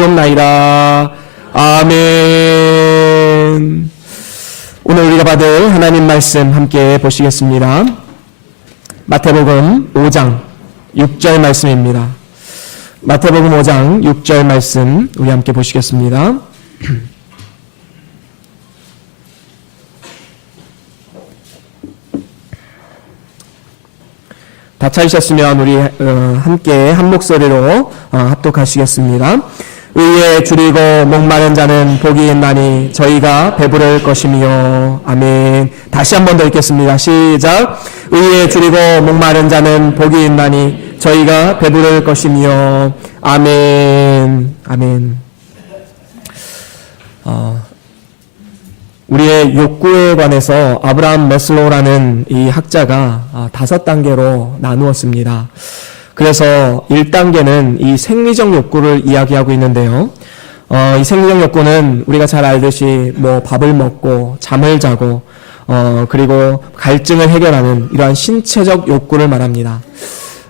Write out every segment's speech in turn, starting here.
기도하옵나이다. 아멘. 오늘 우리가 받을 하나님 말씀 함께 보시겠습니다. 마태복음 5장 6절 말씀입니다. 마태복음 5장 6절 말씀 우리 함께 보시겠습니다. 다 찾으셨으면 우리 함께 한 목소리로 합독하시겠습니다. 의에 줄이고 목마른 자는 복이 있나니 저희가 배부를 것이며. 아멘. 다시 한 번 더 읽겠습니다. 시작. 의에 줄이고 목마른 자는 복이 있나니 저희가 배부를 것이며. 아멘. 아멘. 우리의 욕구에 관해서 아브라함 매슬로우라는 이 학자가 5단계로 나누었습니다. 그래서 1단계는 이 생리적 욕구를 이야기하고 있는데요. 이 생리적 욕구는 우리가 잘 알듯이 밥을 먹고 잠을 자고 그리고 갈증을 해결하는 이러한 신체적 욕구를 말합니다.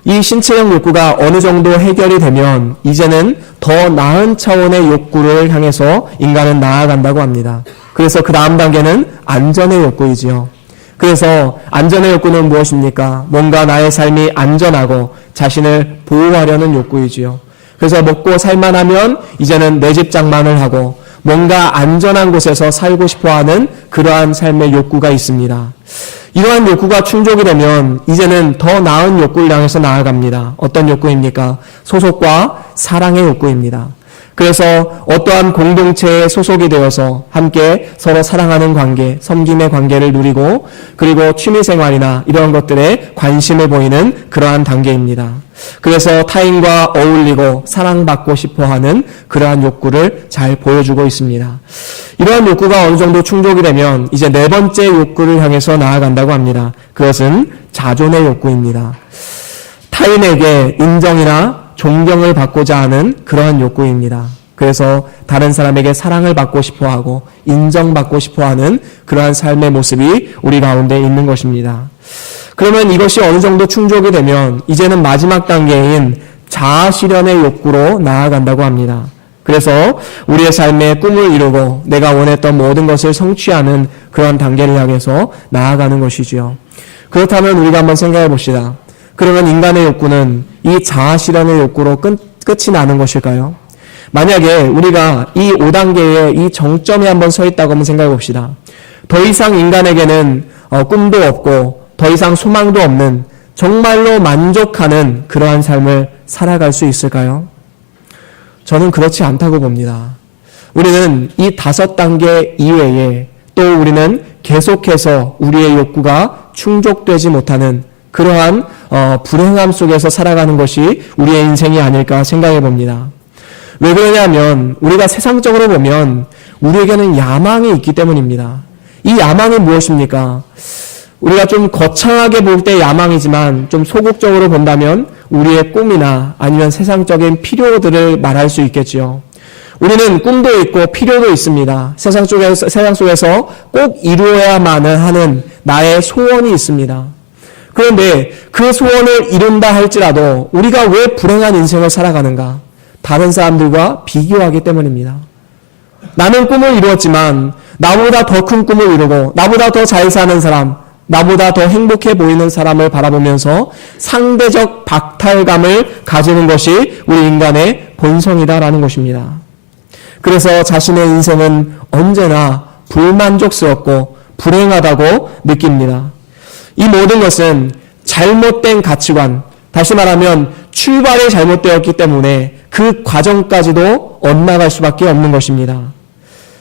이 신체적 욕구가 어느 정도 해결이 되면 이제는 더 나은 차원의 욕구를 향해서 인간은 나아간다고 합니다. 그래서 그 다음 단계는 안전의 욕구이지요. 그래서 안전의 욕구는 무엇입니까? 뭔가 나의 삶이 안전하고 자신을 보호하려는 욕구이지요. 그래서 먹고 살만하면 이제는 내 집 장만을 하고 뭔가 안전한 곳에서 살고 싶어하는 그러한 삶의 욕구가 있습니다. 이러한 욕구가 충족이 되면 이제는 더 나은 욕구를 향해서 나아갑니다. 어떤 욕구입니까? 소속과 사랑의 욕구입니다. 그래서 어떠한 공동체에 소속이 되어서 함께 서로 사랑하는 관계, 섬김의 관계를 누리고 그리고 취미생활이나 이런 것들에 관심을 보이는 그러한 단계입니다. 그래서 타인과 어울리고 사랑받고 싶어하는 그러한 욕구를 잘 보여주고 있습니다. 이러한 욕구가 어느 정도 충족이 되면 이제 4번째 욕구를 향해서 나아간다고 합니다. 그것은 자존의 욕구입니다. 타인에게 인정이나 존경을 받고자 하는 그러한 욕구입니다. 그래서 다른 사람에게 사랑을 받고 싶어하고 인정받고 싶어하는 그러한 삶의 모습이 우리 가운데 있는 것입니다. 그러면 이것이 어느 정도 충족이 되면 이제는 마지막 단계인 자아실현의 욕구로 나아간다고 합니다. 그래서 우리의 삶의 꿈을 이루고 내가 원했던 모든 것을 성취하는 그런 단계를 향해서 나아가는 것이지요. 그렇다면 우리가 한번 생각해 봅시다. 그러면 인간의 욕구는 이 자아실현의 욕구로 끝이 나는 것일까요? 만약에 우리가 이 5단계의 이 정점에 한번 서 있다고 한번 생각해 봅시다. 더 이상 인간에게는 꿈도 없고 더 이상 소망도 없는 정말로 만족하는 그러한 삶을 살아갈 수 있을까요? 저는 그렇지 않다고 봅니다. 우리는 이 5단계 이외에 또 우리는 계속해서 우리의 욕구가 충족되지 못하는 그러한 불행함 속에서 살아가는 것이 우리의 인생이 아닐까 생각해 봅니다. 왜 그러냐면 우리가 세상적으로 보면 우리에게는 야망이 있기 때문입니다. 이 야망이 무엇입니까? 우리가 좀 거창하게 볼 때 야망이지만 좀 소극적으로 본다면 우리의 꿈이나 아니면 세상적인 필요들을 말할 수 있겠지요. 우리는 꿈도 있고 필요도 있습니다. 세상 속에서 꼭 이루어야만 하는 나의 소원이 있습니다. 그런데 그 소원을 이룬다 할지라도 우리가 왜 불행한 인생을 살아가는가? 다른 사람들과 비교하기 때문입니다. 나는 꿈을 이루었지만 나보다 더 큰 꿈을 이루고 나보다 더 잘 사는 사람, 나보다 더 행복해 보이는 사람을 바라보면서 상대적 박탈감을 가지는 것이 우리 인간의 본성이다라는 것입니다. 그래서 자신의 인생은 언제나 불만족스럽고 불행하다고 느낍니다. 이 모든 것은 잘못된 가치관, 다시 말하면 출발이 잘못되었기 때문에 그 과정까지도 엇나갈 수밖에 없는 것입니다.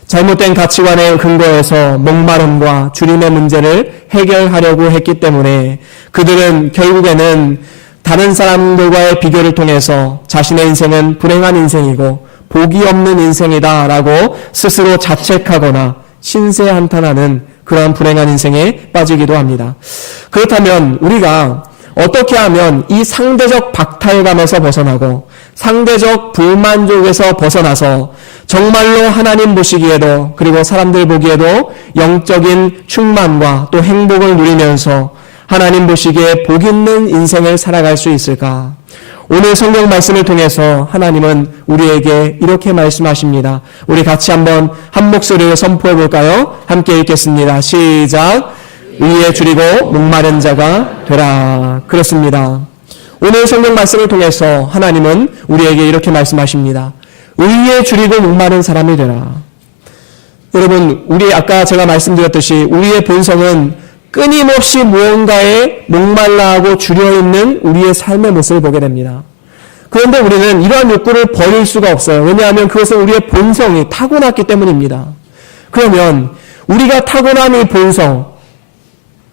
잘못된 가치관에 근거해서 목마름과 주림의 문제를 해결하려고 했기 때문에 그들은 결국에는 다른 사람들과의 비교를 통해서 자신의 인생은 불행한 인생이고 복이 없는 인생이다라고 스스로 자책하거나 신세한탄하는 그러한 불행한 인생에 빠지기도 합니다. 그렇다면 우리가 어떻게 하면 이 상대적 박탈감에서 벗어나고 상대적 불만족에서 벗어나서 정말로 하나님 보시기에도 그리고 사람들 보기에도 영적인 충만과 또 행복을 누리면서 하나님 보시기에 복 있는 인생을 살아갈 수 있을까? 오늘 성경 말씀을 통해서 하나님은 우리에게 이렇게 말씀하십니다. 우리 같이 한번 한 목소리로 선포해 볼까요? 함께 읽겠습니다. 시작. 의에 줄이고 목마른 자가 되라. 그렇습니다. 오늘 성경 말씀을 통해서 하나님은 우리에게 이렇게 말씀하십니다. 의에 줄이고 목마른 사람이 되라. 여러분, 우리 아까 제가 말씀드렸듯이 우리의 본성은 끊임없이 무언가에 목말라하고 줄여있는 우리의 삶의 모습을 보게 됩니다. 그런데 우리는 이러한 욕구를 버릴 수가 없어요. 왜냐하면 그것은 우리의 본성이 타고났기 때문입니다. 그러면 우리가 타고난 이 본성,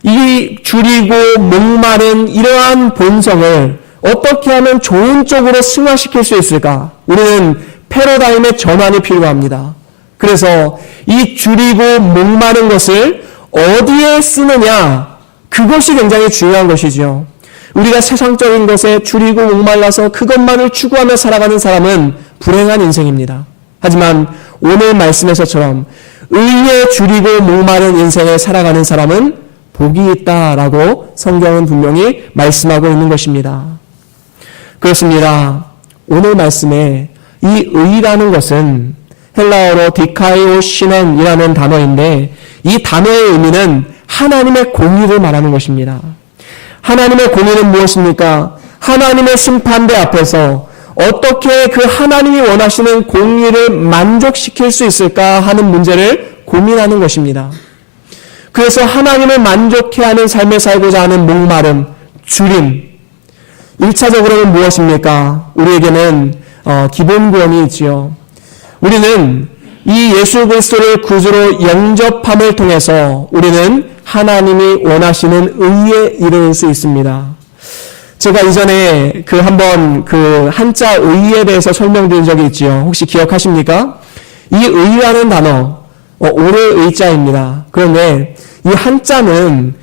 이 줄이고 목마른 이러한 본성을 어떻게 하면 좋은 쪽으로 승화시킬 수 있을까? 우리는 패러다임의 전환이 필요합니다. 그래서 이 줄이고 목마른 것을 어디에 쓰느냐, 그것이 굉장히 중요한 것이죠. 우리가 세상적인 것에 줄이고 목말라서 그것만을 추구하며 살아가는 사람은 불행한 인생입니다. 하지만 오늘 말씀에서처럼 의에 줄이고 목마른 인생을 살아가는 사람은 복이 있다라고 성경은 분명히 말씀하고 있는 것입니다. 그렇습니다. 오늘 말씀에 이 의라는 것은 헬라어로 디카이오시넨이라는 단어인데 이 단어의 의미는 하나님의 공의를 말하는 것입니다. 하나님의 공의는 무엇입니까? 하나님의 심판대 앞에서 어떻게 그 하나님이 원하시는 공의를 만족시킬 수 있을까 하는 문제를 고민하는 것입니다. 그래서 하나님을 만족해 하는 삶을 살고자 하는 목마름, 줄임. 1차적으로는 무엇입니까? 우리에게는 기본 구원이 있지요. 우리는 이 예수 그리스도를 구주로 영접함을 통해서 우리는 하나님이 원하시는 의에 이를 수 있습니다. 제가 이전에 한번 한자 의에 대해서 설명드린 적이 있지요. 혹시 기억하십니까? 이 의라는 단어, 오를 의자입니다. 그런데 이 한자는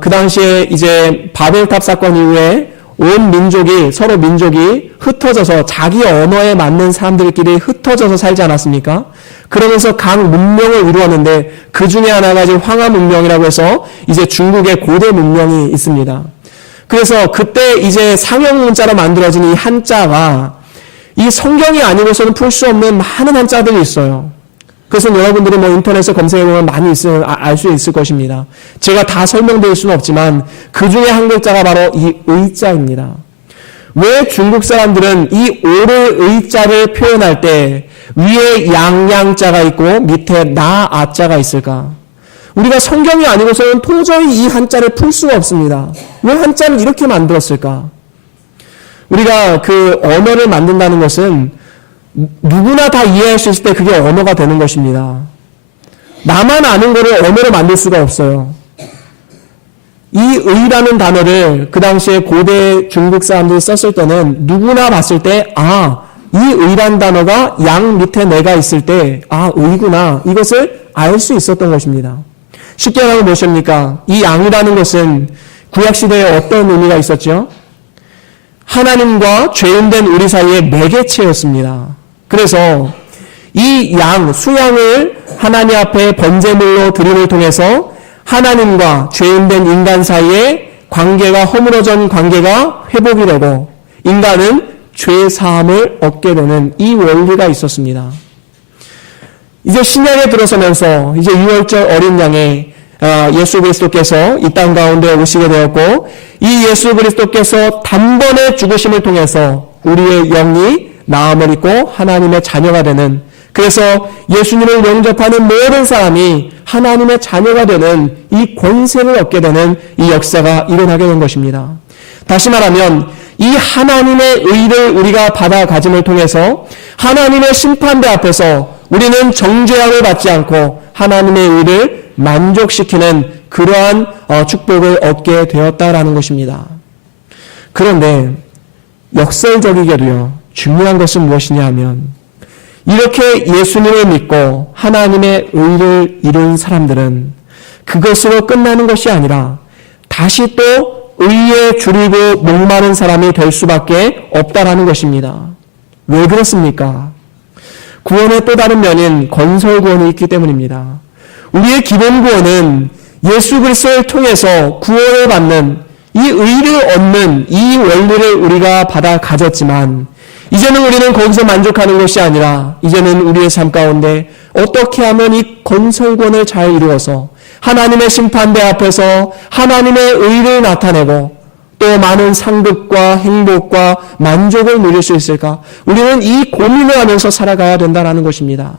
그 당시에 이제 바벨탑 사건 이후에 온 민족이 서로 민족이 흩어져서 자기 언어에 맞는 사람들끼리 흩어져서 살지 않았습니까? 그러면서 각 문명을 이루었는데 그 중에 하나가 이제 황하 문명이라고 해서 이제 중국의 고대 문명이 있습니다. 그래서 그때 이제 상형 문자로 만들어진 이 한자가 이 성경이 아니고서는 풀 수 없는 많은 한자들이 있어요. 그래서 여러분들이 인터넷에 검색해보면 많이 알 수 있을 것입니다. 제가 다 설명드릴 수는 없지만 그 중에 한 글자가 바로 이 의자입니다. 왜 중국 사람들은 이 오를 의자를 표현할 때 위에 양양자가 있고 밑에 나아자가 있을까? 우리가 성경이 아니고서는 도저히 이 한자를 풀 수가 없습니다. 왜 한자를 이렇게 만들었을까? 우리가 그 언어를 만든다는 것은 누구나 다 이해할 수 있을 때 그게 언어가 되는 것입니다. 나만 아는 거를 언어로 만들 수가 없어요. 이 의라는 단어를 그 당시에 고대 중국 사람들이 썼을 때는 누구나 봤을 때 이 의란 단어가 양 밑에 내가 있을 때 의구나, 이것을 알 수 있었던 것입니다. 쉽게 말하면 무엇입니까? 이 양이라는 것은 구약시대에 어떤 의미가 있었죠? 하나님과 죄인된 우리 사이의 매개체였습니다. 그래서 이 양, 수양을 하나님 앞에 번제물로 드림을 통해서 하나님과 죄인된 인간 사이의 관계가 허물어진 관계가 회복이 되고 인간은 죄 사함을 얻게 되는 이 원리가 있었습니다. 이제 신약에 들어서면서 이제 6월절 어린 양의 예수 그리스도께서 이 땅 가운데 오시게 되었고 이 예수 그리스도께서 단번에 죽으심을 통해서 우리의 영이 나음을 입고 하나님의 자녀가 되는, 그래서 예수님을 영접하는 모든 사람이 하나님의 자녀가 되는 이 권세를 얻게 되는 이 역사가 일어나게 된 것입니다. 다시 말하면 이 하나님의 의를 우리가 받아 가짐을 통해서 하나님의 심판대 앞에서 우리는 정죄함을 받지 않고 하나님의 의를 만족시키는 그러한 축복을 얻게 되었다라는 것입니다. 그런데 역설적이게도요, 중요한 것은 무엇이냐 하면 이렇게 예수님을 믿고 하나님의 의를 이룬 사람들은 그것으로 끝나는 것이 아니라 다시 또 의에 줄이고 목마른 사람이 될 수밖에 없다라는 것입니다. 왜 그렇습니까? 구원의 또 다른 면인 건설 구원이 있기 때문입니다. 우리의 기본 구원은 예수 그리스도를 통해서 구원을 받는 이 의를 얻는 이 원리를 우리가 받아 가졌지만 이제는 우리는 거기서 만족하는 것이 아니라 이제는 우리의 삶 가운데 어떻게 하면 이 건설권을 잘 이루어서 하나님의 심판대 앞에서 하나님의 의를 나타내고 또 많은 상급과 행복과 만족을 누릴 수 있을까? 우리는 이 고민을 하면서 살아가야 된다는 것입니다.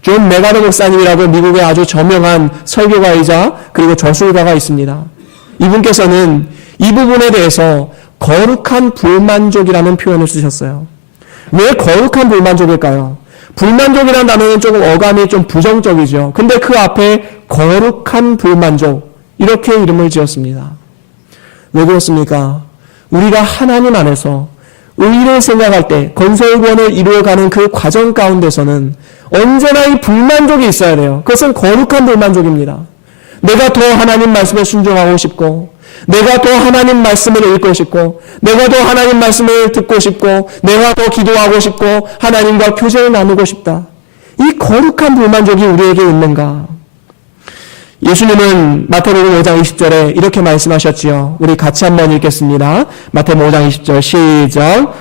존 메가더 목사님이라고 미국의 아주 저명한 설교가이자 그리고 저술가가 있습니다. 이분께서는 이 부분에 대해서 거룩한 불만족이라는 표현을 쓰셨어요. 왜 거룩한 불만족일까요? 불만족이라는 단어는 조금 어감이 좀 부정적이죠. 근데 그 앞에 거룩한 불만족 이렇게 이름을 지었습니다. 왜 그렇습니까? 우리가 하나님 안에서 의를 생각할 때 건설권을 이루어가는 그 과정 가운데서는 언제나 이 불만족이 있어야 돼요. 그것은 거룩한 불만족입니다. 내가 더 하나님 말씀에 순종하고 싶고 내가 더 하나님 말씀을 읽고 싶고 내가 더 하나님 말씀을 듣고 싶고 내가 더 기도하고 싶고 하나님과 교제를 나누고 싶다. 이 거룩한 불만족이 우리에게 있는가? 예수님은 마태복음 5장 20절에 이렇게 말씀하셨지요. 우리 같이 한번 읽겠습니다. 마태복음 5장 20절 시작.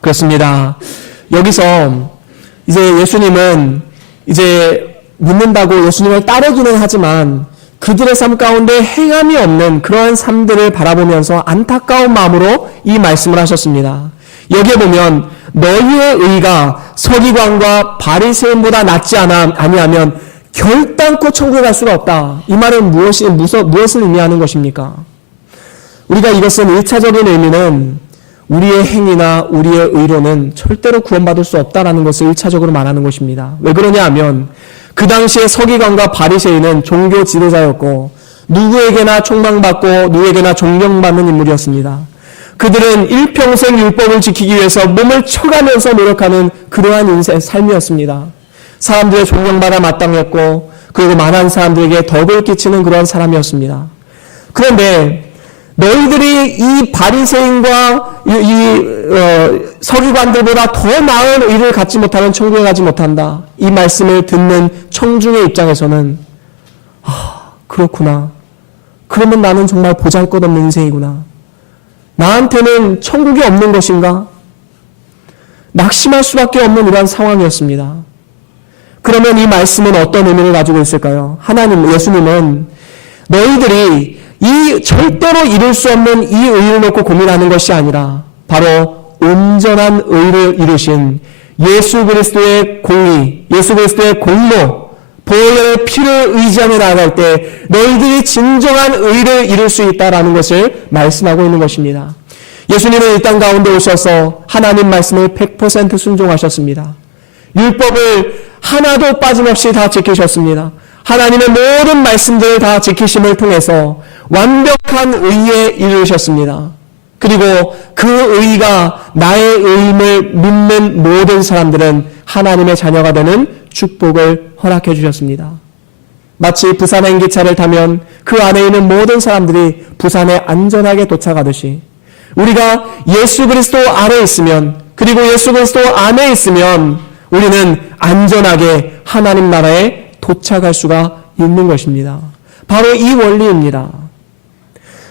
그렇습니다. 여기서 이제 예수님은 이제 묻는다고 예수님을 따르기는 하지만 그들의 삶 가운데 행함이 없는 그러한 삶들을 바라보면서 안타까운 마음으로 이 말씀을 하셨습니다. 여기에 보면 너희의 의가 서기관과 바리새인보다 낫지 아니하면 결단코 천국에 갈 수가 없다. 이 말은 무엇을 의미하는 것입니까? 우리가 이것은 1차적인 의미는 우리의 행위나 우리의 의로는 절대로 구원받을 수 없다라는 것을 1차적으로 말하는 것입니다. 왜 그러냐 하면 그 당시에 서기관과 바리새인은 종교 지도자였고 누구에게나 촉망받고 누구에게나 존경받는 인물이었습니다. 그들은 일평생 율법을 지키기 위해서 몸을 쳐가면서 노력하는 그러한 인생 삶이었습니다. 사람들의 존경받아 마땅했고 그리고 많은 사람들에게 덕을 끼치는 그러한 사람이었습니다. 그런데 너희들이 이 바리새인과 서기관들보다 더 나은 의를 갖지 못하면 천국에 가지 못한다. 이 말씀을 듣는 청중의 입장에서는 그렇구나. 그러면 나는 정말 보잘것없는 인생이구나. 나한테는 천국이 없는 것인가? 낙심할 수밖에 없는 이러한 상황이었습니다. 그러면 이 말씀은 어떤 의미를 가지고 있을까요? 예수님은 너희들이 이 절대로 이룰 수 없는 이 의를 놓고 고민하는 것이 아니라 바로 온전한 의를 이루신 예수 그리스도의 공의, 예수 그리스도의 공로, 보혈의 피를 의지하며 나아갈 때 너희들이 진정한 의를 이룰 수 있다라는 것을 말씀하고 있는 것입니다. 예수님은 이 땅 가운데 오셔서 하나님 말씀을 100% 순종하셨습니다. 율법을 하나도 빠짐없이 다 지키셨습니다. 하나님의 모든 말씀들을 다 지키심을 통해서 완벽한 의에 이르셨습니다. 그리고 그 의가 나의 의임을 믿는 모든 사람들은 하나님의 자녀가 되는 축복을 허락해 주셨습니다. 마치 부산행 기차를 타면 그 안에 있는 모든 사람들이 부산에 안전하게 도착하듯이 우리가 예수 그리스도 아래 있으면 그리고 예수 그리스도 안에 있으면 우리는 안전하게 하나님 나라에 도착할 수가 있는 것입니다. 바로 이 원리입니다.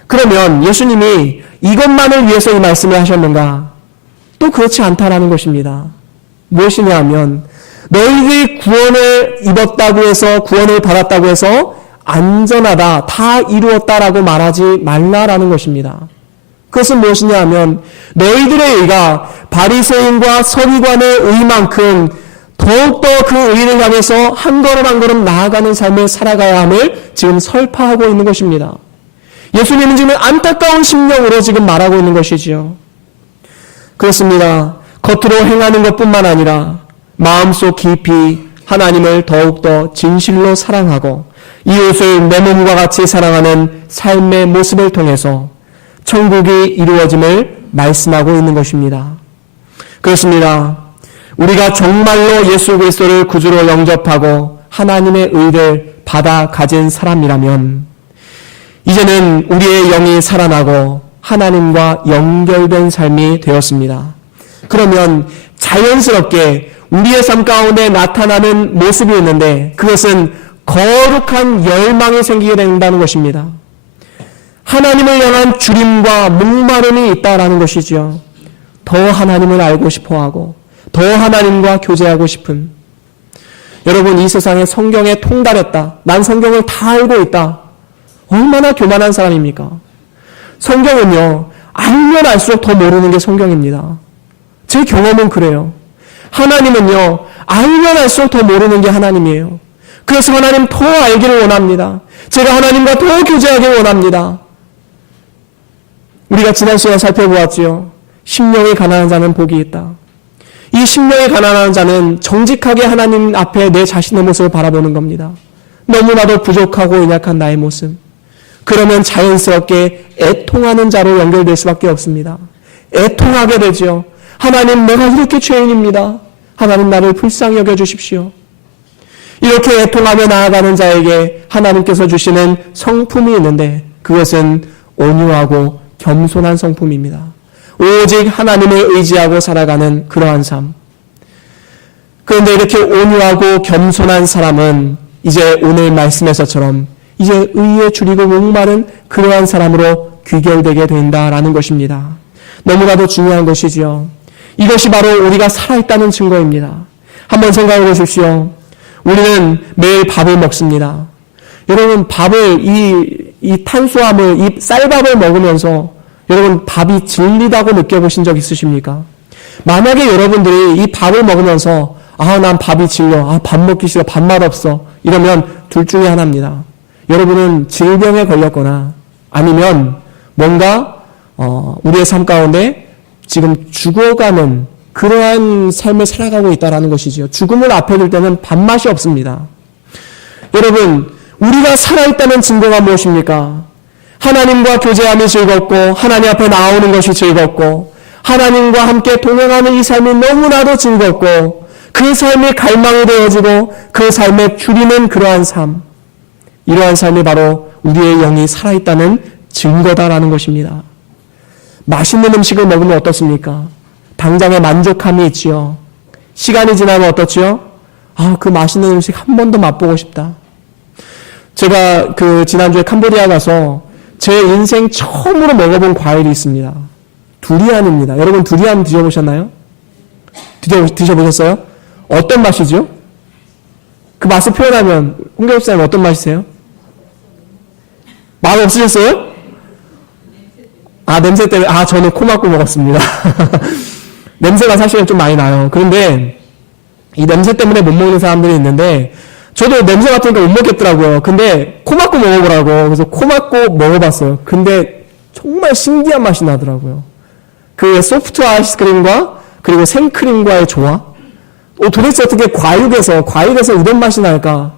그러면 예수님이 이것만을 위해서 이 말씀을 하셨는가? 또 그렇지 않다라는 것입니다. 무엇이냐 하면 너희들이 구원을 입었다고 해서 구원을 받았다고 해서 안전하다, 다 이루었다라고 말하지 말라라는 것입니다. 그것은 무엇이냐 하면 너희들의 의가 바리새인과 서기관의 의만큼 더욱더 그 의를 향해서 한 걸음 한 걸음 나아가는 삶을 살아가야 함을 지금 설파하고 있는 것입니다. 예수님은 지금 안타까운 심령으로 지금 말하고 있는 것이지요. 그렇습니다. 겉으로 행하는 것뿐만 아니라 마음속 깊이 하나님을 더욱더 진실로 사랑하고 이웃을 내 몸과 같이 사랑하는 삶의 모습을 통해서 천국이 이루어짐을 말씀하고 있는 것입니다. 그렇습니다. 우리가 정말로 예수 그리스도를 구주로 영접하고 하나님의 의를 받아 가진 사람이라면 이제는 우리의 영이 살아나고 하나님과 연결된 삶이 되었습니다. 그러면 자연스럽게 우리의 삶 가운데 나타나는 모습이 있는데 그것은 거룩한 열망이 생기게 된다는 것입니다. 하나님을 향한 주림과 목마름이 있다라는 것이지요. 더 하나님을 알고 싶어하고 더 하나님과 교제하고 싶은, 여러분 이 세상에 성경에 통달했다, 난 성경을 다 알고 있다, 얼마나 교만한 사람입니까? 성경은요 알면 알수록 더 모르는 게 성경입니다. 제 경험은 그래요. 하나님은요 알면 알수록 더 모르는 게 하나님이에요. 그래서 하나님 더 알기를 원합니다. 제가 하나님과 더 교제하기를 원합니다. 우리가 지난 시간에 살펴보았지요. 심령이 가난한 자는 복이 있다. 이 심령이 가난한 자는 정직하게 하나님 앞에 내 자신의 모습을 바라보는 겁니다. 너무나도 부족하고 연약한 나의 모습. 그러면 자연스럽게 애통하는 자로 연결될 수밖에 없습니다. 애통하게 되죠. 하나님, 내가 이렇게 죄인입니다. 하나님, 나를 불쌍히 여겨주십시오. 이렇게 애통하며 나아가는 자에게 하나님께서 주시는 성품이 있는데 그것은 온유하고 겸손한 성품입니다. 오직 하나님을 의지하고 살아가는 그러한 삶. 그런데 이렇게 온유하고 겸손한 사람은 이제 오늘 말씀에서처럼 이제 의에 줄이고 목마른 그러한 사람으로 귀결되게 된다라는 것입니다. 너무나도 중요한 것이지요. 이것이 바로 우리가 살아있다는 증거입니다. 한번 생각해 보십시오. 우리는 매일 밥을 먹습니다. 여러분 밥을 이 탄수화물, 이 쌀밥을 먹으면서 여러분 밥이 질리다고 느껴보신 적 있으십니까? 만약에 여러분들이 이 밥을 먹으면서 난 밥이 질려, 밥 먹기 싫어, 밥맛 없어, 이러면 둘 중에 하나입니다. 여러분은 질병에 걸렸거나 아니면 뭔가 우리의 삶 가운데 지금 죽어가는 그러한 삶을 살아가고 있다는 것이지요. 죽음을 앞에 둘 때는 밥맛이 없습니다. 여러분, 우리가 살아있다는 증거가 무엇입니까? 하나님과 교제함이 즐겁고 하나님 앞에 나오는 것이 즐겁고 하나님과 함께 동행하는 이 삶이 너무나도 즐겁고 그 삶이 갈망이 되어지고 그 삶에 줄이는 그러한 삶, 이러한 삶이 바로 우리의 영이 살아있다는 증거다라는 것입니다. 맛있는 음식을 먹으면 어떻습니까? 당장에 만족함이 있지요. 시간이 지나면 어떻지요? 그 맛있는 음식 한 번 더 맛보고 싶다. 제가 지난주에 캄보디아 가서 제 인생 처음으로 먹어본 과일이 있습니다. 두리안입니다. 여러분 두리안 드셔보셨나요? 드셔보셨어요? 어떤 맛이죠? 그 맛을 표현하면 홍경 목사님 어떤 맛이세요? 맛 없으셨어요? 냄새 때문에 저는 코 막고 먹었습니다. 냄새가 사실은 좀 많이 나요. 그런데 이 냄새 때문에 못 먹는 사람들이 있는데 저도 냄새 맡으니까 못 먹겠더라고요. 근데 코 막고 먹어보라고. 그래서 코 막고 먹어봤어요. 근데 정말 신기한 맛이 나더라고요. 그 소프트 아이스크림과 그리고 생크림과의 조화? 도대체 어떻게 과일에서 이런 맛이 날까?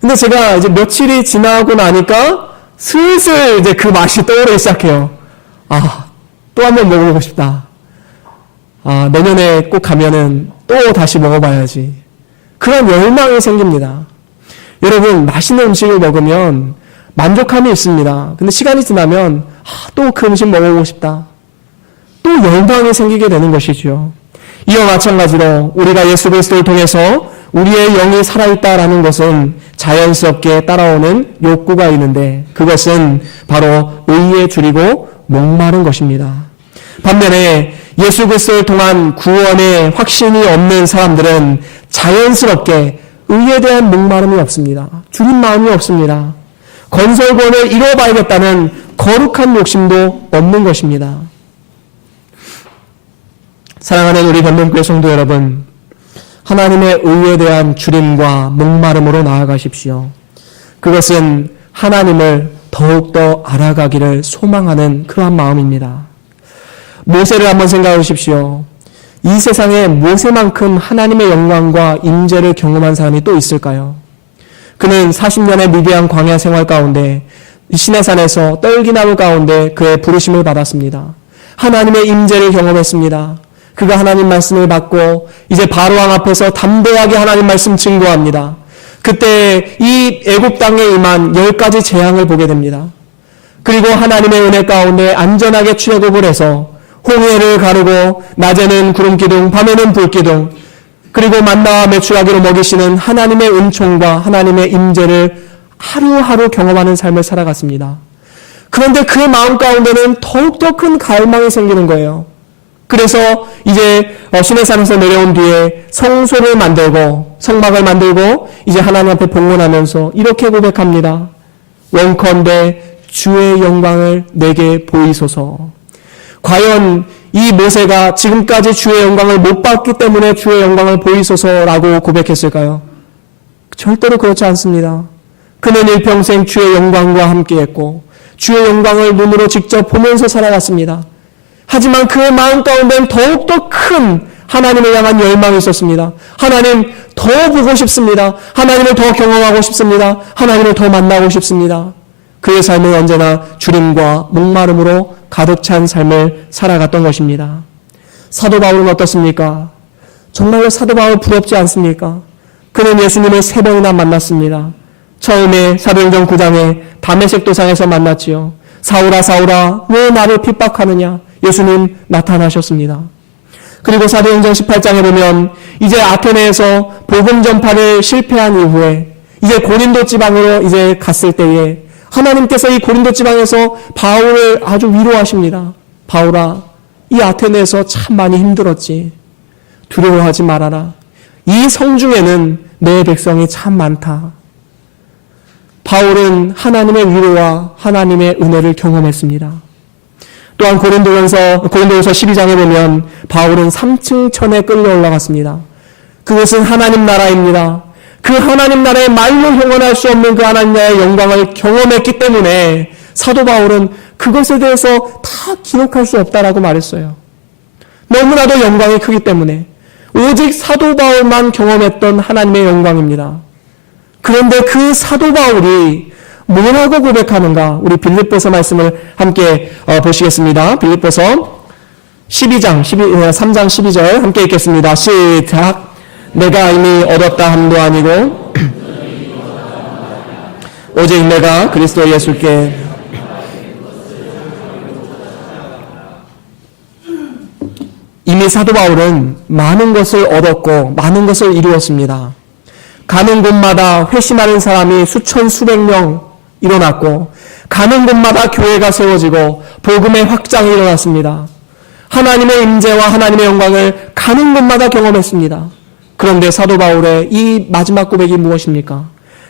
근데 제가 이제 며칠이 지나고 나니까 슬슬 이제 그 맛이 떠오르기 시작해요. 또 한 번 먹어보고 싶다. 내년에 꼭 가면은 또 다시 먹어봐야지. 그런 열망이 생깁니다. 여러분, 맛있는 음식을 먹으면 만족함이 있습니다. 근데 시간이 지나면 또 그 음식 먹어보고 싶다. 또 열망이 생기게 되는 것이죠. 이와 마찬가지로 우리가 예수 그리스도를 통해서 우리의 영이 살아있다라는 것은 자연스럽게 따라오는 욕구가 있는데 그것은 바로 의에 줄이고 목마른 것입니다. 반면에 예수 그리스도를 통한 구원의 확신이 없는 사람들은 자연스럽게 의에 대한 목마름이 없습니다. 줄인 마음이 없습니다. 건설권을 이뤄봐야겠다는 거룩한 욕심도 없는 것입니다. 사랑하는 우리 변론교회 성도 여러분, 하나님의 의에 대한 줄임과 목마름으로 나아가십시오. 그것은 하나님을 더욱더 알아가기를 소망하는 그러한 마음입니다. 모세를 한번 생각해 보십시오. 이 세상에 모세만큼 하나님의 영광과 임재를 경험한 사람이 또 있을까요? 그는 40년의 미디안 광야 생활 가운데 시내산에서 떨기나무 가운데 그의 부르심을 받았습니다. 하나님의 임재를 경험했습니다. 그가 하나님 말씀을 받고 이제 바로왕 앞에서 담대하게 하나님 말씀 증거합니다. 그때 이 애굽 땅에 임한 10가지 재앙을 보게 됩니다. 그리고 하나님의 은혜 가운데 안전하게 출애굽을 해서 홍해를 가르고 낮에는 구름기둥, 밤에는 불기둥, 그리고 만나와 메추라기로 먹이시는 하나님의 은총과 하나님의 임재를 하루하루 경험하는 삶을 살아갔습니다. 그런데 그 마음 가운데는 더욱더 큰 갈망이 생기는 거예요. 그래서 이제 시내산에서 내려온 뒤에 성소를 만들고 성막을 만들고 이제 하나님 앞에 봉헌하면서 이렇게 고백합니다. 원컨대 주의 영광을 내게 보이소서. 과연 이 모세가 지금까지 주의 영광을 못 봤기 때문에 주의 영광을 보이소서라고 고백했을까요? 절대로 그렇지 않습니다. 그는 일평생 주의 영광과 함께했고 주의 영광을 눈으로 직접 보면서 살아갔습니다. 하지만 그 마음 가운데는 더욱더 큰 하나님을 향한 열망이 있었습니다. 하나님 더 보고 싶습니다. 하나님을 더 경험하고 싶습니다. 하나님을 더 만나고 싶습니다. 그의 삶은 언제나 주림과 목마름으로 가득 찬 삶을 살아갔던 것입니다. 사도 바울은 어떻습니까? 정말로 사도 바울 부럽지 않습니까? 그는 예수님을 3번이나 만났습니다. 처음에 사도행전 9장에 다메섹 도상에서 만났지요. 사울아 사울아 왜 나를 핍박하느냐? 예수님 나타나셨습니다. 그리고 사도행전 18장에 보면 이제 아테네에서 복음 전파를 실패한 이후에 이제 고린도 지방으로 이제 갔을 때에 하나님께서 이 고린도 지방에서 바울을 아주 위로하십니다. 바울아, 이 아테네에서 참 많이 힘들었지. 두려워하지 말아라. 이 성중에는 내 백성이 참 많다. 바울은 하나님의 위로와 하나님의 은혜를 경험했습니다. 또한 고린도전서 12장에 보면 바울은 3층 천에 끌려 올라갔습니다. 그것은 하나님 나라입니다. 그 하나님 나라의 말로 형언할 수 없는 그 하나님 나라의 영광을 경험했기 때문에 사도 바울은 그것에 대해서 다 기록할 수 없다라고 말했어요. 너무나도 영광이 크기 때문에 오직 사도 바울만 경험했던 하나님의 영광입니다. 그런데 그 사도 바울이 뭐라고 고백하는가? 우리 빌립보서 말씀을 함께 보시겠습니다. 빌립보서 3장 12절 함께 읽겠습니다. 시작. 내가 이미 얻었다 함도 아니고 오직 내가 그리스도 예수께 이미 사도 바울은 많은 것을 얻었고 많은 것을 이루었습니다. 가는 곳마다 회심하는 사람이 수천 수백 명 일어났고 가는 곳마다 교회가 세워지고 복음의 확장이 일어났습니다. 하나님의 임재와 하나님의 영광을 가는 곳마다 경험했습니다. 그런데 사도 바울의 이 마지막 고백이 무엇입니까?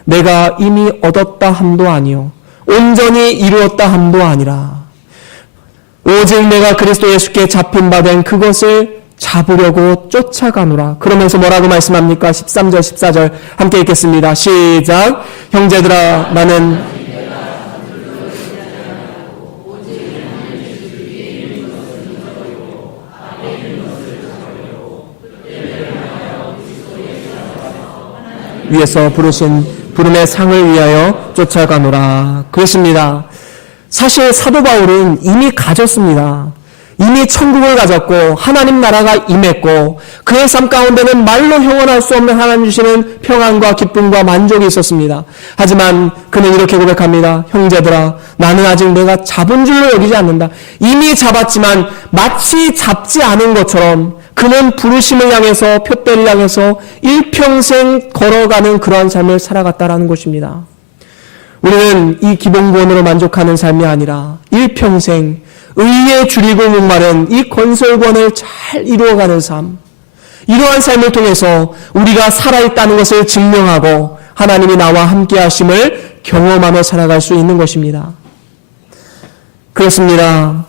내가 이미 얻었다 함도 아니요 온전히 이루었다 함도 아니라 오직 내가 그리스도 예수께 잡힌 바 된 그것을 잡으려고 쫓아가노라. 그러면서 뭐라고 말씀합니까? 13절 14절 함께 읽겠습니다. 시작. 형제들아 나는 위에서 부르신 부름의 상을 위하여 쫓아가노라. 그렇습니다. 사실 사도 바울은 이미 가졌습니다. 이미 천국을 가졌고 하나님 나라가 임했고 그의 삶 가운데는 말로 형언할 수 없는 하나님 주시는 평안과 기쁨과 만족이 있었습니다. 하지만 그는 이렇게 고백합니다. 형제들아 나는 아직 내가 잡은 줄로 여기지 않는다. 이미 잡았지만 마치 잡지 않은 것처럼 그는 부르심을 향해서 표대를 향해서 일평생 걸어가는 그러한 삶을 살아갔다라는 것입니다. 우리는 이 기본구원으로 만족하는 삶이 아니라 일평생 의에 줄이고 목마른 이 건설권을 잘 이루어가는 삶, 이러한 삶을 통해서 우리가 살아있다는 것을 증명하고 하나님이 나와 함께 하심을 경험하며 살아갈 수 있는 것입니다. 그렇습니다.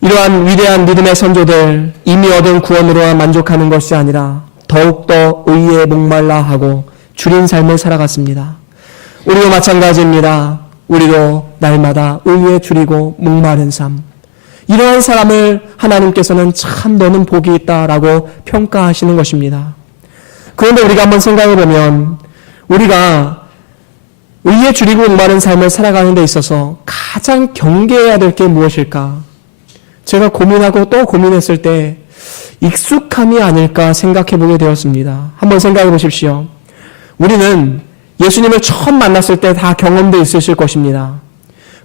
이러한 위대한 믿음의 선조들, 이미 얻은 구원으로만 만족하는 것이 아니라 더욱더 의에 목말라 하고 줄인 삶을 살아갔습니다. 우리도 마찬가지입니다. 우리도 날마다 의에 줄이고 목마른 삶. 이러한 사람을 하나님께서는 참 너는 복이 있다라고 평가하시는 것입니다. 그런데 우리가 한번 생각해 보면 우리가 의에 줄이고 목마른 삶을 살아가는 데 있어서 가장 경계해야 될 게 무엇일까? 제가 고민하고 또 고민했을 때 익숙함이 아닐까 생각해 보게 되었습니다. 한번 생각해 보십시오. 우리는 예수님을 처음 만났을 때 다 경험돼 있으실 것입니다.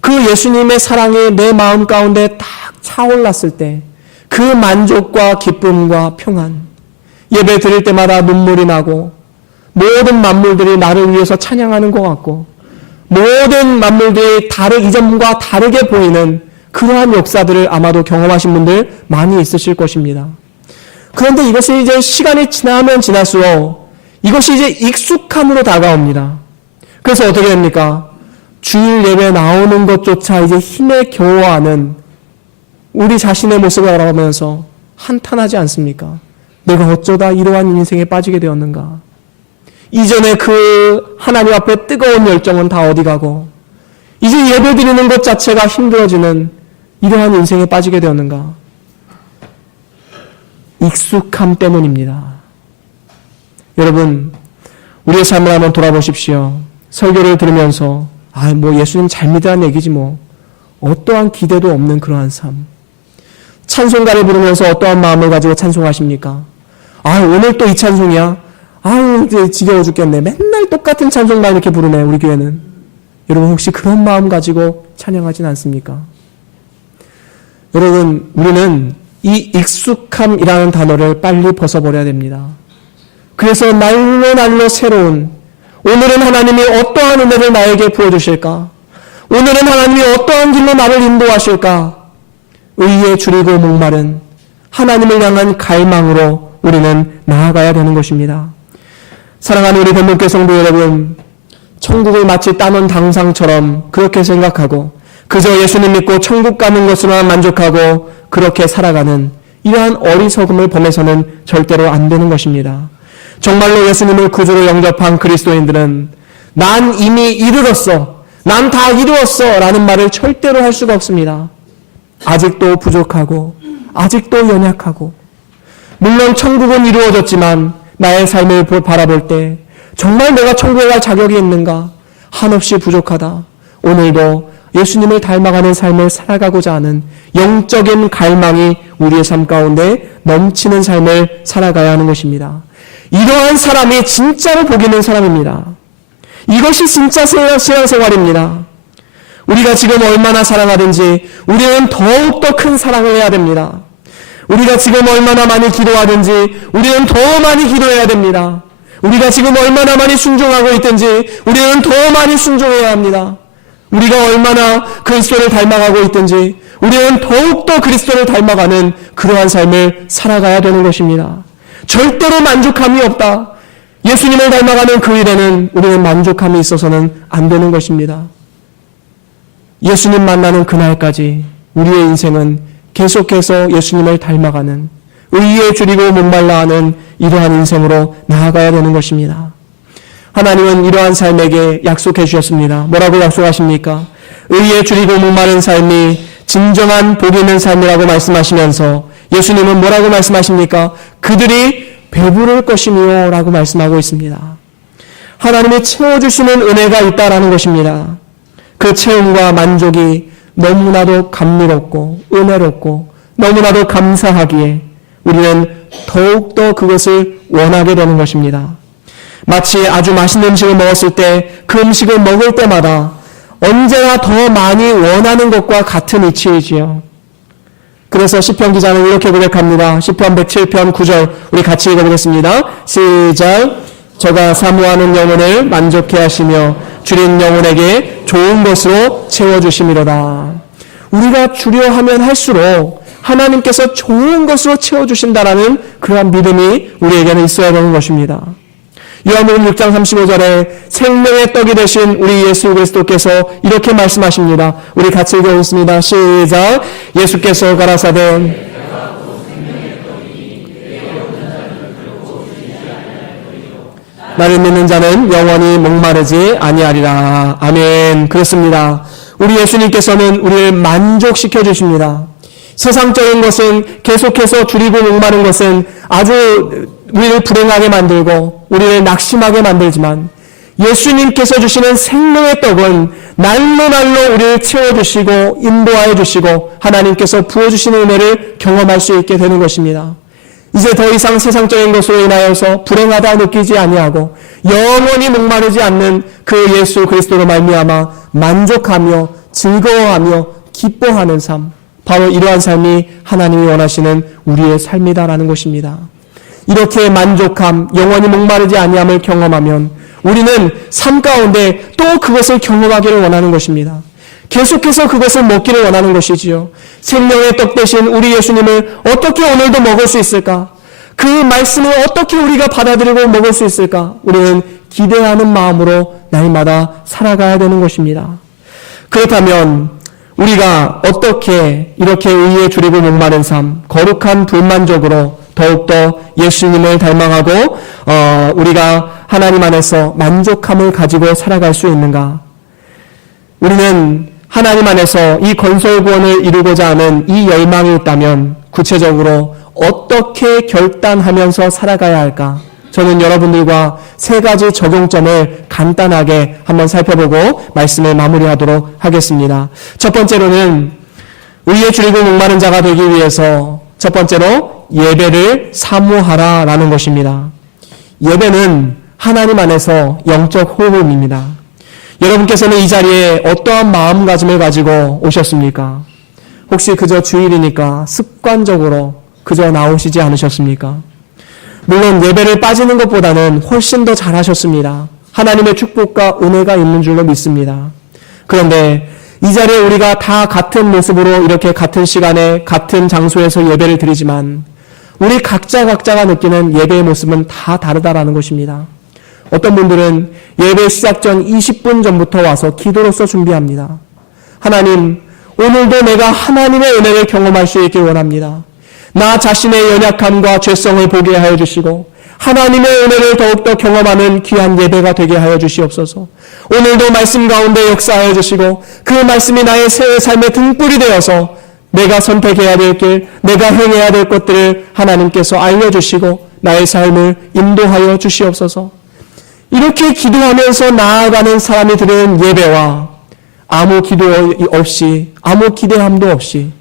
그 예수님의 사랑이 내 마음 가운데 딱 차올랐을 때 그 만족과 기쁨과 평안, 예배 드릴 때마다 눈물이 나고 모든 만물들이 나를 위해서 찬양하는 것 같고 모든 만물들이 이전과 다르게 보이는 그러한 역사들을 아마도 경험하신 분들 많이 있으실 것입니다. 그런데 이것이 이제 시간이 지나면 지날수록 이것이 이제 익숙함으로 다가옵니다. 그래서 어떻게 됩니까? 주일 예배 나오는 것조차 이제 힘에 겨워하는 우리 자신의 모습을 알아보면서 한탄하지 않습니까? 내가 어쩌다 이러한 인생에 빠지게 되었는가? 이전에 그 하나님 앞에 뜨거운 열정은 다 어디 가고 이제 예배 드리는 것 자체가 힘들어지는 이러한 인생에 빠지게 되었는가? 익숙함 때문입니다. 여러분, 우리의 삶을 한번 돌아보십시오. 설교를 들으면서 예수님 잘 믿으라는 얘기지 어떠한 기대도 없는 그러한 삶. 찬송가를 부르면서 어떠한 마음을 가지고 찬송하십니까? 오늘 또 이 찬송이야? 이제 지겨워 죽겠네. 맨날 똑같은 찬송만 이렇게 부르네, 우리 교회는. 여러분, 혹시 그런 마음 가지고 찬양하진 않습니까? 여러분, 우리는 이 익숙함이라는 단어를 빨리 벗어버려야 됩니다. 그래서 날로 새로운, 오늘은 하나님이 어떠한 은혜를 나에게 부어주실까? 오늘은 하나님이 어떠한 길로 나를 인도하실까? 의에 줄이고 목마른 하나님을 향한 갈망으로 우리는 나아가야 되는 것입니다. 사랑하는 우리 변목교 성도 여러분, 천국을 마치 따놓은 당상처럼 그렇게 생각하고 그저 예수님 믿고 천국 가는 것으로만 만족하고 그렇게 살아가는 이러한 어리석음을 범해서는 절대로 안 되는 것입니다. 정말로 예수님을 구주로 영접한 그리스도인들은 난 이미 이르렀어, 난 다 이루었어 라는 말을 절대로 할 수가 없습니다. 아직도 부족하고 아직도 연약하고 물론 천국은 이루어졌지만 나의 삶을 바라볼 때 정말 내가 천국에 갈 자격이 있는가? 한없이 부족하다. 오늘도 예수님을 닮아가는 삶을 살아가고자 하는 영적인 갈망이 우리의 삶 가운데 넘치는 삶을 살아가야 하는 것입니다. 이러한 사람이 진짜로 복 있는 사람입니다. 이것이 진짜 신앙생활입니다. 우리가 지금 얼마나 사랑하든지 우리는 더욱더 큰 사랑을 해야 됩니다. 우리가 지금 얼마나 많이 기도하든지 우리는 더 많이 기도해야 됩니다. 우리가 지금 얼마나 많이 순종하고 있든지 우리는 더 많이 순종해야 합니다. 우리가 얼마나 그리스도를 닮아가고 있든지 우리는 더욱더 그리스도를 닮아가는 그러한 삶을 살아가야 되는 것입니다. 절대로 만족함이 없다. 예수님을 닮아가는 그 일에는 우리는 만족함이 있어서는 안 되는 것입니다. 예수님 만나는 그날까지 우리의 인생은 계속해서 예수님을 닮아가는 의에 줄이고 목말라 하는 이러한 인생으로 나아가야 되는 것입니다. 하나님은 이러한 삶에게 약속해 주셨습니다. 뭐라고 약속하십니까? 의에 줄이고 목마른 삶이 진정한 복 있는 삶이라고 말씀하시면서 예수님은 뭐라고 말씀하십니까? 그들이 배부를 것이며 라고 말씀하고 있습니다. 하나님이 채워주시는 은혜가 있다라는 것입니다. 그 채움과 만족이 너무나도 감미롭고 은혜롭고 너무나도 감사하기에 우리는 더욱더 그것을 원하게 되는 것입니다. 마치 아주 맛있는 음식을 먹었을 때 그 음식을 먹을 때마다 언제나 더 많이 원하는 것과 같은 이치이지요. 그래서 시편 기자는 이렇게 고백합니다. 시편 107편 9절 우리 같이 읽어보겠습니다. 시작. 저가 사모하는 영혼을 만족해 하시며 줄인 영혼에게 좋은 것으로 채워주심이로다. 우리가 주려 하면 할수록 하나님께서 좋은 것으로 채워주신다라는 그러한 믿음이 우리에게는 있어야 되는 것입니다. 요한복음 6장 35절에 생명의 떡이 되신 우리 예수 그리스도께서 이렇게 말씀하십니다. 우리 같이 읽어보겠습니다. 시작. 예수께서 가라사대 나를 믿는 자는 영원히 목마르지 아니하리라. 아멘. 그렇습니다. 우리 예수님께서는 우리를 만족시켜 주십니다. 세상적인 것은 계속해서 줄이고 목마른 것은 아주 우리를 불행하게 만들고 우리를 낙심하게 만들지만 예수님께서 주시는 생명의 떡은 날로 우리를 채워주시고 인도하여 주시고 하나님께서 부어주시는 은혜를 경험할 수 있게 되는 것입니다. 이제 더 이상 세상적인 것으로 인하여서 불행하다 느끼지 아니하고 영원히 목마르지 않는 그 예수 그리스도로 말미암아 만족하며 즐거워하며 기뻐하는 삶, 바로 이러한 삶이 하나님이 원하시는 우리의 삶이다라는 것입니다. 이렇게 만족함, 영원히 목마르지 아니함을 경험하면 우리는 삶 가운데 또 그것을 경험하기를 원하는 것입니다. 계속해서 그것을 먹기를 원하는 것이지요. 생명의 떡 대신 우리 예수님을 어떻게 오늘도 먹을 수 있을까? 그 말씀을 어떻게 우리가 받아들이고 먹을 수 있을까? 우리는 기대하는 마음으로 날마다 살아가야 되는 것입니다. 그렇다면 우리가 어떻게 이렇게 의에 줄이고 목마른 삶, 거룩한 불만족으로 더욱더 예수님을 닮아가고 우리가 하나님 안에서 만족함을 가지고 살아갈 수 있는가? 우리는 하나님 안에서 이 건설구원을 이루고자 하는 이 열망이 있다면 구체적으로 어떻게 결단하면서 살아가야 할까? 저는 여러분들과 세 가지 적용점을 간단하게 한번 살펴보고 말씀을 마무리하도록 하겠습니다. 첫 번째로는 의에 줄이고 목마른 자가 되기 위해서 첫 번째로 예배를 사모하라라는 것입니다. 예배는 하나님 안에서 영적 호흡입니다. 여러분께서는 이 자리에 어떠한 마음가짐을 가지고 오셨습니까? 혹시 그저 주일이니까 습관적으로 그저 나오시지 않으셨습니까? 물론 예배를 빠지는 것보다는 훨씬 더 잘하셨습니다. 하나님의 축복과 은혜가 있는 줄로 믿습니다. 그런데 이 자리에 우리가 다 같은 모습으로 이렇게 같은 시간에 같은 장소에서 예배를 드리지만 우리 각자가 느끼는 예배의 모습은 다 다르다라는 것입니다. 어떤 분들은 예배 시작 전 20분 전부터 와서 기도로서 준비합니다. 하나님, 오늘도 내가 하나님의 은혜를 경험할 수 있길 원합니다. 나 자신의 연약함과 죄성을 보게 하여 주시고 하나님의 은혜를 더욱더 경험하는 귀한 예배가 되게 하여 주시옵소서. 오늘도 말씀 가운데 역사하여 주시고 그 말씀이 나의 새 삶의 등불이 되어서 내가 선택해야 될 길, 내가 행해야 될 것들을 하나님께서 알려주시고 나의 삶을 인도하여 주시옵소서. 이렇게 기도하면서 나아가는 사람이 드리는 예배와 아무 기도 없이 아무 기대함도 없이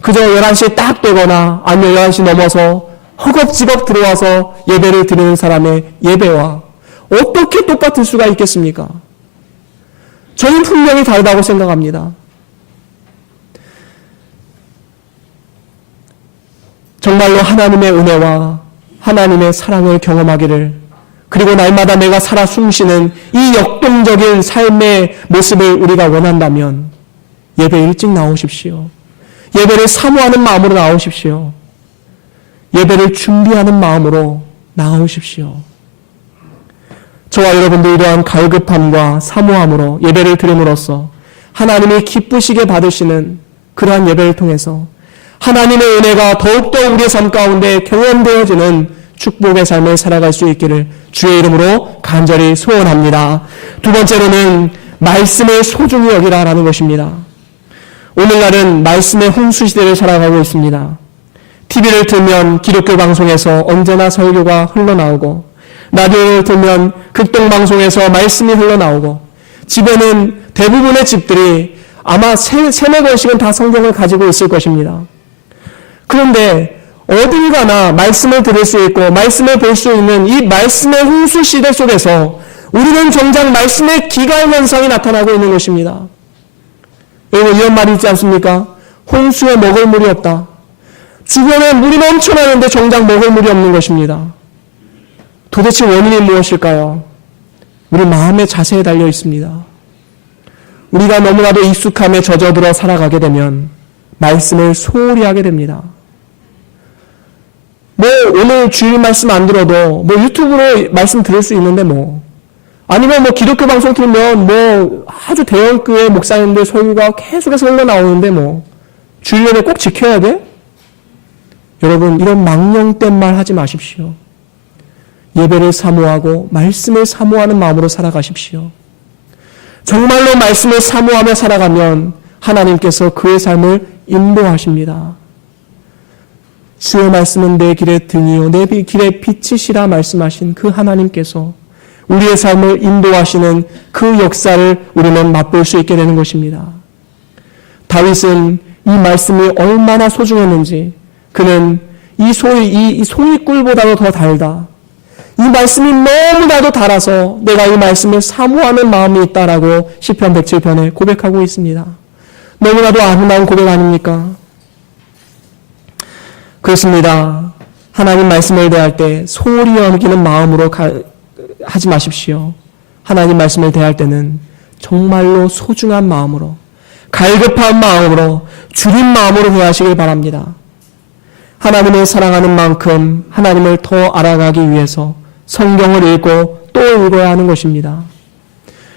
그저 11시에 딱 되거나 아니면 11시 넘어서 허겁지겁 들어와서 예배를 드리는 사람의 예배와 어떻게 똑같을 수가 있겠습니까? 저는 분명히 다르다고 생각합니다. 정말로 하나님의 은혜와 하나님의 사랑을 경험하기를 그리고 날마다 내가 살아 숨쉬는 이 역동적인 삶의 모습을 우리가 원한다면 예배 일찍 나오십시오. 예배를 사모하는 마음으로 나오십시오. 예배를 준비하는 마음으로 나오십시오. 저와 여러분들 이러한 갈급함과 사모함으로 예배를 드림으로써 하나님이 기쁘시게 받으시는 그러한 예배를 통해서 하나님의 은혜가 더욱더 우리의 삶 가운데 경험되어지는 축복의 삶을 살아갈 수 있기를 주의 이름으로 간절히 소원합니다. 두 번째로는 말씀을 소중히 여기라라는 것입니다. 오늘날은 말씀의 홍수시대를 살아가고 있습니다. TV를 틀면 기독교 방송에서 언제나 설교가 흘러나오고 라디오를 틀면 극동방송에서 말씀이 흘러나오고 집에는 대부분의 집들이 아마 세네 권씩은 다 성경을 가지고 있을 것입니다. 그런데 어딜 가나 말씀을 들을 수 있고 말씀을 볼 수 있는 이 말씀의 홍수 시대 속에서 우리는 정작 말씀의 기갈 현상이 나타나고 있는 것입니다. 여러분 이런 말이 있지 않습니까? 홍수에 먹을 물이 없다. 주변에 물이 넘쳐나는데 정작 먹을 물이 없는 것입니다. 도대체 원인이 무엇일까요? 우리 마음의 자세에 달려 있습니다. 우리가 너무나도 익숙함에 젖어들어 살아가게 되면 말씀을 소홀히 하게 됩니다. 오늘 주일 말씀 안 들어도 유튜브로 말씀 들을 수 있는데 아니면 기독교 방송 틀면 아주 대형교회 목사님들 설교가 계속해서 흘러나오는데 주일 예배 꼭 지켜야 돼? 여러분 이런 망령된 말 하지 마십시오. 예배를 사모하고 말씀을 사모하는 마음으로 살아가십시오. 정말로 말씀을 사모하며 살아가면 하나님께서 그의 삶을 인도하십니다. 주의 말씀은 내 길의 등이요 내 길의 빛이시라 말씀하신 그 하나님께서 우리의 삶을 인도하시는 그 역사를 우리는 맛볼 수 있게 되는 것입니다. 다윗은 이 말씀이 얼마나 소중했는지 그는 이 송이꿀보다도 더 달다. 이 말씀이 너무나도 달아서 내가 이 말씀을 사모하는 마음이 있다라고 시편 107편에 고백하고 있습니다. 너무나도 아름다운 고백 아닙니까? 그렇습니다. 하나님 말씀을 대할 때 소홀히 여기는 마음으로 하지 마십시오. 하나님 말씀을 대할 때는 정말로 소중한 마음으로, 갈급한 마음으로, 줄인 마음으로 대하시길 바랍니다. 하나님을 사랑하는 만큼 하나님을 더 알아가기 위해서 성경을 읽고 또 읽어야 하는 것입니다.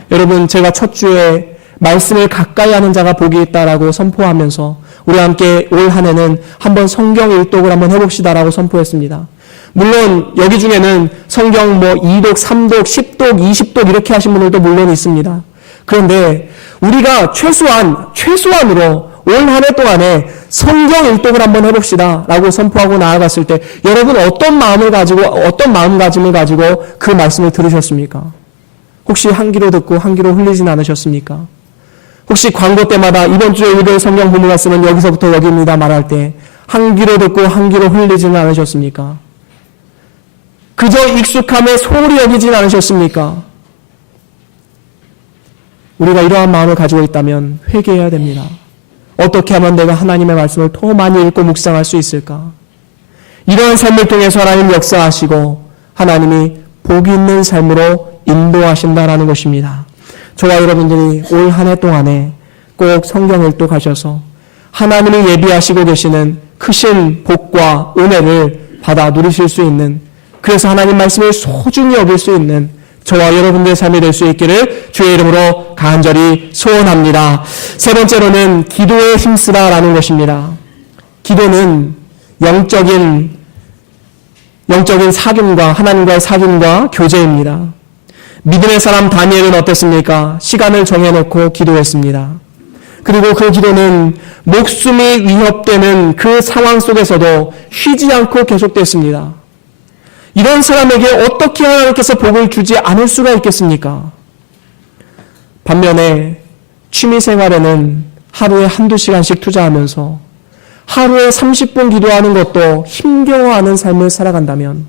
여러분, 제가 첫 주에 말씀을 가까이 하는 자가 복이 있다라고 선포하면서 우리 함께 올 한 해는 한번 성경 일독을 한번 해봅시다라고 선포했습니다. 물론 여기 중에는 성경 2독, 3독, 10독, 20독 이렇게 하신 분들도 물론 있습니다. 그런데 우리가 최소한으로 올 한 해 동안에 성경 일독을 한번 해봅시다 라고 선포하고 나아갔을 때 여러분 어떤 마음가짐을 가지고 그 말씀을 들으셨습니까? 혹시 한 귀로 듣고 한 귀로 흘리진 않으셨습니까? 혹시 광고 때마다 이번 주에 읽을 성경 본문 말씀은 여기서부터 여기입니다 말할 때 한 귀로 듣고 한 귀로 흘리지는 않으셨습니까? 그저 익숙함에 소홀히 여기진 않으셨습니까? 우리가 이러한 마음을 가지고 있다면 회개해야 됩니다. 어떻게 하면 내가 하나님의 말씀을 더 많이 읽고 묵상할 수 있을까? 이러한 삶을 통해서 하나님 역사하시고 하나님이 복이 있는 삶으로 인도하신다라는 것입니다. 저와 여러분들이 올 한 해 동안에 꼭 성경 일독하셔서 하나님이 예비하시고 계시는 크신 복과 은혜를 받아 누리실 수 있는, 그래서 하나님 말씀을 소중히 여길 수 있는 저와 여러분들의 삶이 될 수 있기를 주의 이름으로 간절히 소원합니다. 세 번째로는 기도에 힘쓰라라는 것입니다. 기도는 영적인 사귐과 하나님과의 사귐과 교제입니다. 믿음의 사람 다니엘은 어땠습니까? 시간을 정해놓고 기도했습니다. 그리고 그 기도는 목숨이 위협되는 그 상황 속에서도 쉬지 않고 계속됐습니다. 이런 사람에게 어떻게 하나님께서 복을 주지 않을 수가 있겠습니까? 반면에 취미생활에는 하루에 한두 시간씩 투자하면서 하루에 30분 기도하는 것도 힘겨워하는 삶을 살아간다면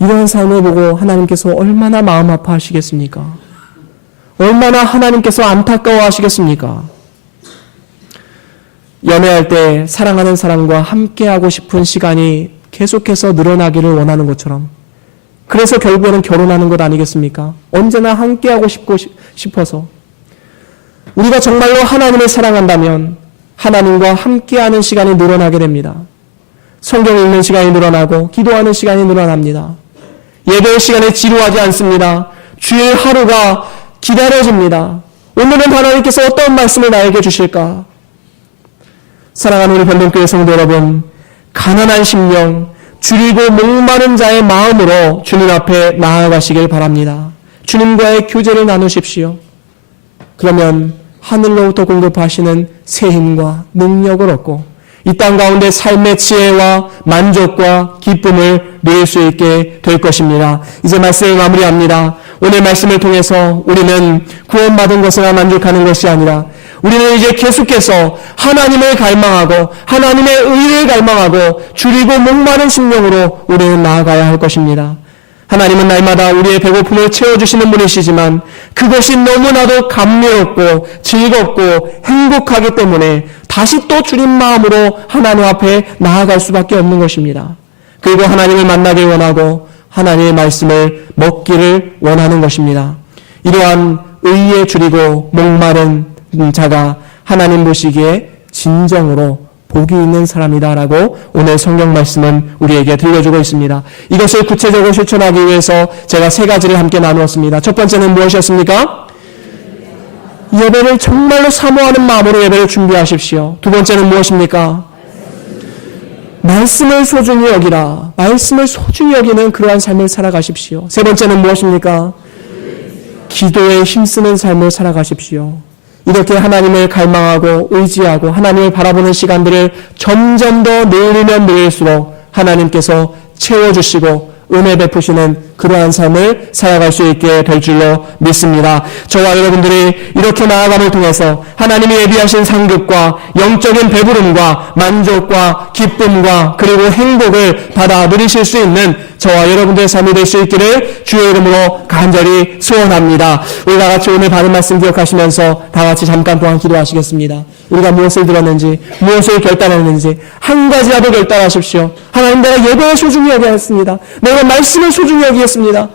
이런 삶을 보고 하나님께서 얼마나 마음 아파하시겠습니까? 얼마나 하나님께서 안타까워하시겠습니까? 연애할 때 사랑하는 사람과 함께하고 싶은 시간이 계속해서 늘어나기를 원하는 것처럼, 그래서 결국에는 결혼하는 것 아니겠습니까? 언제나 함께하고 싶어서 우리가 정말로 하나님을 사랑한다면 하나님과 함께하는 시간이 늘어나게 됩니다. 성경 읽는 시간이 늘어나고 기도하는 시간이 늘어납니다. 예배의 시간에 지루하지 않습니다. 주일 하루가 기다려집니다. 오늘은 하나님께서 어떤 말씀을 나에게 주실까? 사랑하는 우리 변동교회 성도 여러분, 가난한 심령, 줄이고 목마른 자의 마음으로 주님 앞에 나아가시길 바랍니다. 주님과의 교제를 나누십시오. 그러면 하늘로부터 공급하시는 새 힘과 능력을 얻고 이 땅 가운데 삶의 지혜와 만족과 기쁨을 누릴 수 있게 될 것입니다. 이제 말씀을 마무리합니다. 오늘 말씀을 통해서 우리는 구원받은 것으로 만족하는 것이 아니라 우리는 이제 계속해서 하나님을 갈망하고 하나님의 의를 갈망하고 줄이고 목마른 심령으로 우리는 나아가야 할 것입니다. 하나님은 날마다 우리의 배고픔을 채워주시는 분이시지만 그것이 너무나도 감미롭고 즐겁고 행복하기 때문에 다시 또 줄인 마음으로 하나님 앞에 나아갈 수밖에 없는 것입니다. 그리고 하나님을 만나길 원하고 하나님의 말씀을 먹기를 원하는 것입니다. 이러한 의에 줄이고 목마른 자가 하나님 보시기에 진정으로 복이 있는 사람이다라고 오늘 성경 말씀은 우리에게 들려주고 있습니다. 이것을 구체적으로 실천하기 위해서 제가 세 가지를 함께 나누었습니다. 첫 번째는 무엇이었습니까? 예배를 정말로 사모하는 마음으로 예배를 준비하십시오. 두 번째는 무엇입니까? 말씀을 소중히 여기라. 말씀을 소중히 여기는 그러한 삶을 살아가십시오. 세 번째는 무엇입니까? 기도에 힘쓰는 삶을 살아가십시오. 이렇게 하나님을 갈망하고 의지하고 하나님을 바라보는 시간들을 점점 더 늘리면 늘릴수록 하나님께서 채워주시고 은혜 베푸시는 그러한 삶을 살아갈 수 있게 될 줄로 믿습니다. 저와 여러분들이 이렇게 나아감을 통해서 하나님이 예비하신 상급과 영적인 배부름과 만족과 기쁨과 그리고 행복을 받아 누리실 수 있는 저와 여러분들의 삶이 될 수 있기를 주의 이름으로 간절히 소원합니다. 우리가 같이 오늘 받은 말씀 기억하시면서 다 같이 잠깐 동안 기도하시겠습니다. 우리가 무엇을 들었는지, 무엇을 결단했는지 한 가지라도 결단하십시오. 하나님, 내가 예배를 소중히 여기겠습니다. 내가 말씀을 소중히 여기겠습니다.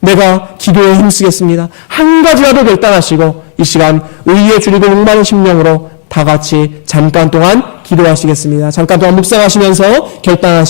내가 기도에 힘쓰겠습니다. 한 가지라도 결단하시고 이 시간 의에 줄이고 목마른 심령으로 다 같이 잠깐 동안 기도하시겠습니다. 잠깐 동안 묵상하시면서 결단하시면